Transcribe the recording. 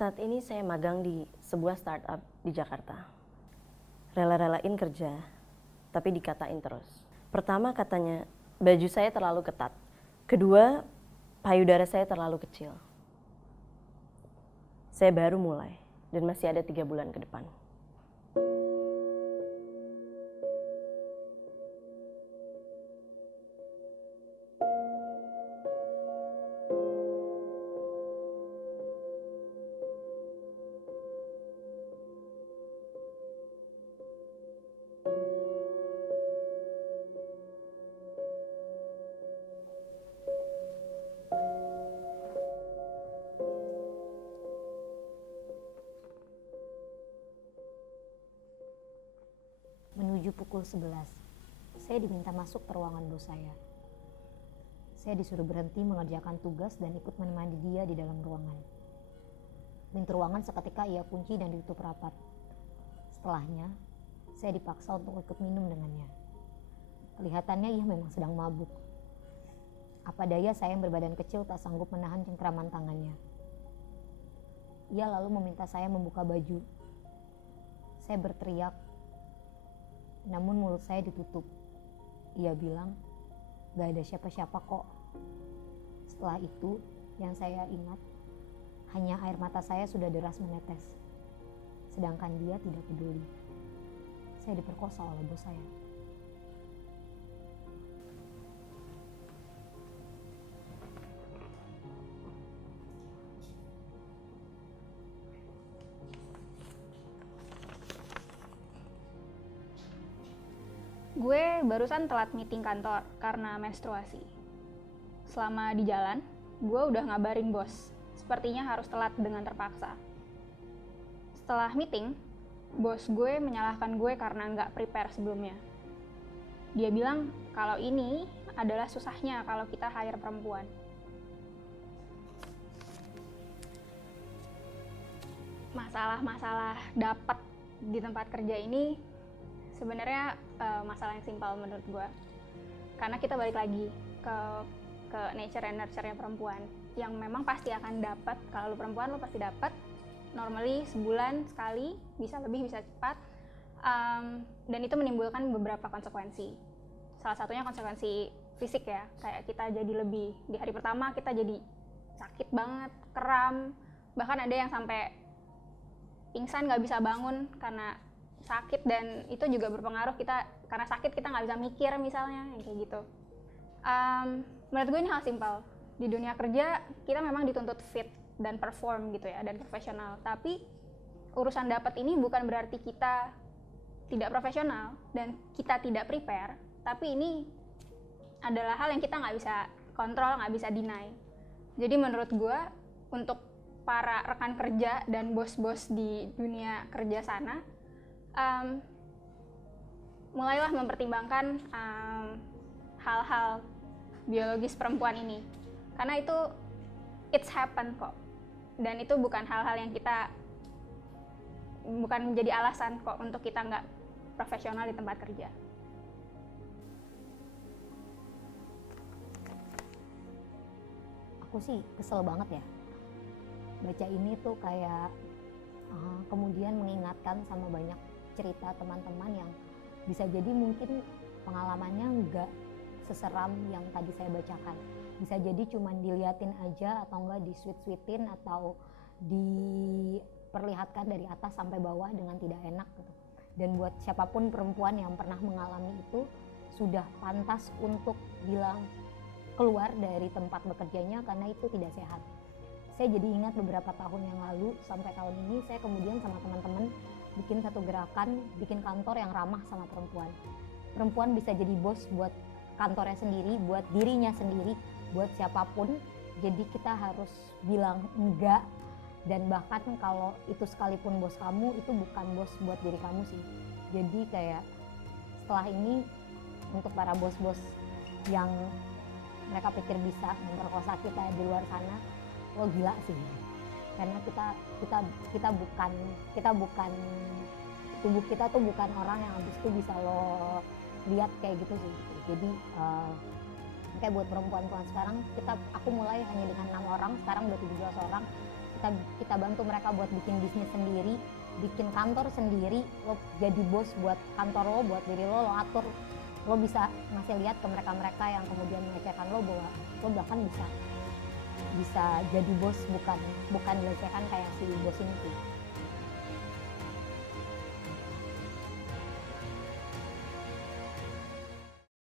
Saat ini saya magang di sebuah startup di Jakarta. Rela-relain kerja, tapi dikatain terus. Pertama katanya, baju saya terlalu ketat. Kedua, payudara saya terlalu kecil. Saya baru mulai, dan masih ada 3 bulan ke depan. Menuju pukul 11, saya diminta masuk ke ruangan bos saya. Saya disuruh berhenti mengerjakan tugas dan ikut menemani dia di dalam ruangan. Pintu ruangan seketika ia kunci dan ditutup rapat. Setelahnya, saya dipaksa untuk ikut minum dengannya. Kelihatannya ia memang sedang mabuk. Apa daya saya yang berbadan kecil tak sanggup menahan cengkraman tangannya. Ia lalu meminta saya membuka baju. Saya berteriak, namun mulut saya ditutup. Ia bilang, gak ada siapa-siapa kok. Setelah itu, yang saya ingat, hanya air mata saya sudah deras menetes. Sedangkan dia tidak peduli. Saya diperkosa oleh bos saya. Gue barusan telat meeting kantor karena menstruasi. Selama di jalan, gue udah ngabarin bos. Sepertinya harus telat dengan terpaksa. Setelah meeting, bos gue menyalahkan gue karena nggak prepare sebelumnya. Dia bilang kalau ini adalah susahnya kalau kita hire perempuan. Masalah-masalah dapat di tempat kerja ini sebenarnya masalah yang simpel menurut gue, karena kita balik lagi ke nature and nurture-nya perempuan, yang memang pasti akan dapat. Kalau lu perempuan, lu pasti dapat. Normally sebulan sekali, bisa lebih, bisa cepat, dan itu menimbulkan beberapa konsekuensi. Salah satunya konsekuensi fisik ya, kayak kita jadi lebih, di hari pertama kita jadi sakit banget, kram, bahkan ada yang sampai pingsan, nggak bisa bangun karena sakit, dan itu juga berpengaruh. Kita karena sakit kita nggak bisa mikir misalnya, yang kayak gitu. Menurut gue ini hal simpel. Di dunia kerja kita memang dituntut fit dan perform gitu ya, dan profesional. Tapi urusan dapat ini bukan berarti kita tidak profesional dan kita tidak prepare. Tapi ini adalah hal yang kita nggak bisa kontrol, nggak bisa deny. Jadi menurut gue, untuk para rekan kerja dan bos-bos di dunia kerja sana, mulailah mempertimbangkan hal-hal biologis perempuan ini, karena itu it's happen kok, dan itu bukan hal-hal yang kita, bukan menjadi alasan kok untuk kita nggak profesional di tempat kerja. Aku sih kesel banget ya baca ini tuh, kayak kemudian mengingatkan sama banyak cerita teman-teman yang bisa jadi mungkin pengalamannya nggak seseram yang tadi saya bacakan. Bisa jadi cuman diliatin aja, atau enggak di-sweet-sweetin, atau diperlihatkan dari atas sampai bawah dengan tidak enak gitu. Dan buat siapapun perempuan yang pernah mengalami itu, sudah pantas untuk bilang keluar dari tempat bekerjanya karena itu tidak sehat. Saya jadi ingat beberapa tahun yang lalu sampai tahun ini, saya kemudian sama teman-teman bikin satu gerakan, bikin kantor yang ramah sama perempuan. Perempuan bisa jadi bos buat kantornya sendiri, buat dirinya sendiri, buat siapapun. Jadi kita harus bilang enggak, dan bahkan kalau itu sekalipun bos kamu, itu bukan bos buat diri kamu sih. Jadi kayak setelah ini, untuk para bos-bos yang mereka pikir bisa memperkosa kita di luar sana, lo gila sih. Karena kita bukan tubuh kita tuh bukan orang yang habis itu bisa lo lihat kayak gitu sih. Jadi kayak buat perempuan-perempuan sekarang, aku mulai hanya dengan 6 orang, sekarang udah 17 orang. kita bantu mereka buat bikin bisnis sendiri, bikin kantor sendiri. Lo jadi bos buat kantor lo, buat diri lo atur. Lo bisa ngasih lihat ke mereka yang kemudian melecehkan lo bahwa lo bahkan bisa jadi bos, bukan dilecehkan kayak si bos ini.